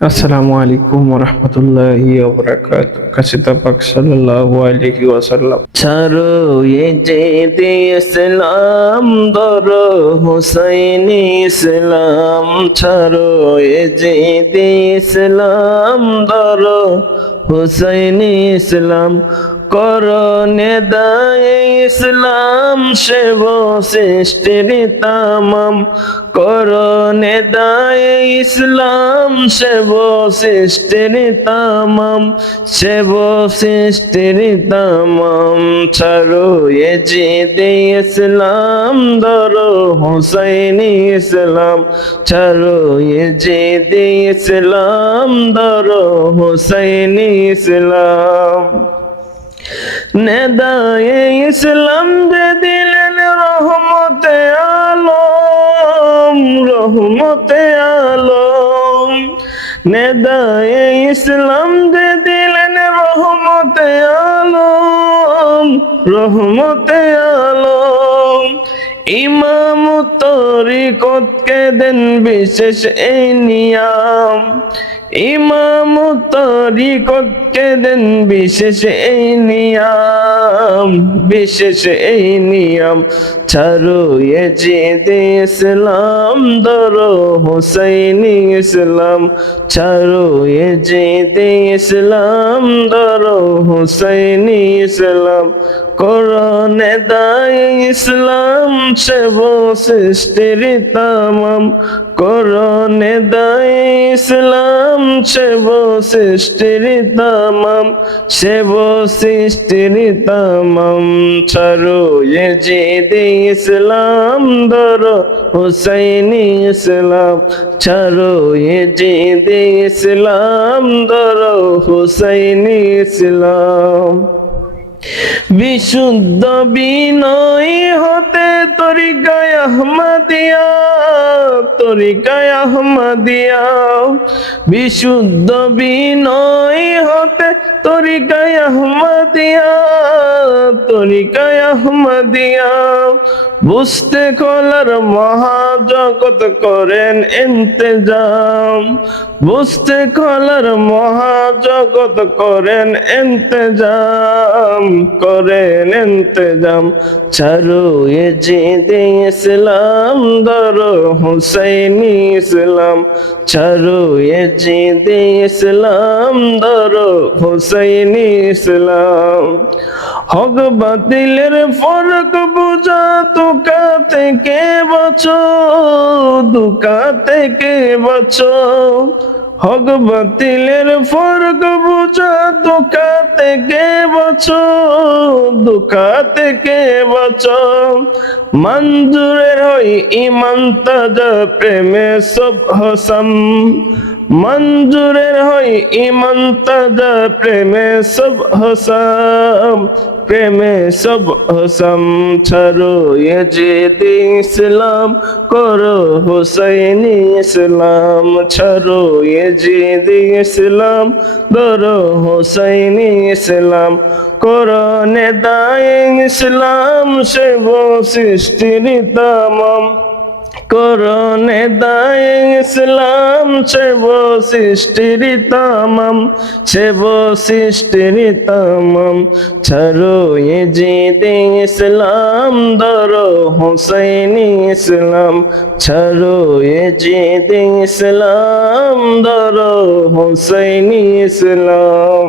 আসসালামু আলাইকুম ওয়া রাহমাতুল্লাহি ওয়া বারাকাতুহু। কাসিদা পাক সাল্লাল্লাহু আলাইহি ওয়াসাল্লাম। ছাড়ো এ জিদ ইসলাম ধরো হুসাইনি ইসলাম, ছাড়ো এ জিদ ইসলাম ধরো হুসাইনি ইসলাম, করো নেদায়ে ইসলাম সেব সৃষ্টির তামাম, করো নেদায়ে ইসলাম সেব সৃষ্টির তামাম, সেব সৃষ্টির তামাম, ছাড়ো এ জিদ ইসলাম ধরো হুসাইনি ইসলাম, ছাড়ো এ জিদ ইসলাম ধরো হুসাইনি ইসলাম। নেদায়ে ইসলাম যে দিলেন রহমতে আলম, রহমতে আলম, নেদায়ে ইসলাম যে দিলেন রহমতে আলম, রহমতে আলম। ইমাম তরিকতকে দেন বিশেষ এই নিয়াম, ইমাম তরিকতকে দেন বিশেষ এই নিয়াম, বিশেষ এই নিয়াম, ছাড়ো এ জিদ ইসলাম ধরো হুসাইনি ইসলাম, ছাড়ো এ জিদ ইসলাম ধরো হুসাইনি ইসলাম, করো নেদায়ে ইসলাম সেব সৃষ্টির তামাম, করো নেদায়ে ইসলাম সেব সৃষ্টির তামাম, সেব সৃষ্টির তামাম, ছাড়ো এ জিদ ইসলাম ধরো হুসাইনি ইসলাম, ছাড়ো এ জিদ ইসলাম ধরো হুসাইনি ইসলাম। বিশুদ্ধ বিনয় হতে তরিকায় আহমদিয়া, তরিকায় আহমদিয়া, বিশুদ্ধ বিনয় হতে তরিকায় আহমদিয়া, তরিকায় আহমদিয়া, বুঝতে খোলার মহাজগৎ করেন ইন্তেজাম, বুঝতে খোলার মহাজগৎ করেন ইন্তেজাম, করেন ইন্তেজাম, ছাড়ো এ জিদ ইসলাম ধরো হুসাইনি ইসলাম, ছাড়ো এ জিদ ইসলাম ধরো হুসাইনি ইসলাম। হক বাতিলের ফরক বুঝা তুকা থেকে বাঁচো, দুকা থেকে বাঁচো, হক বাতিলের ফরক বুঝা দুকা থেকে বাঁচো, দুকা থেকে বাঁচো, মঞ্জুরের হই ইমান তাজা প্রেমে সব হসম, মঞ্জুরের হই ইমান তাজা প্রেমে সব হসম, প্রেমে সব হসম, ছাড়ো এ জিদ ইসলাম করো হুসাইনি ইসলাম, ছাড়ো এ জিদ ইসলাম ধরো হুসাইনি ইসলাম, করো নেদায়ে ইসলাম সেব সৃষ্টির তামাম, করো নেদায়ে ইসলাম সেব সৃষ্টির তামাম, সেব সৃষ্টির তামাম, ছাড়ো এ জিদ ইসলাম ধরো হুসাইনি ইসলাম, ছাড়ো এ জিদ ইসলাম ধরো হুসাইনি ইসলাম।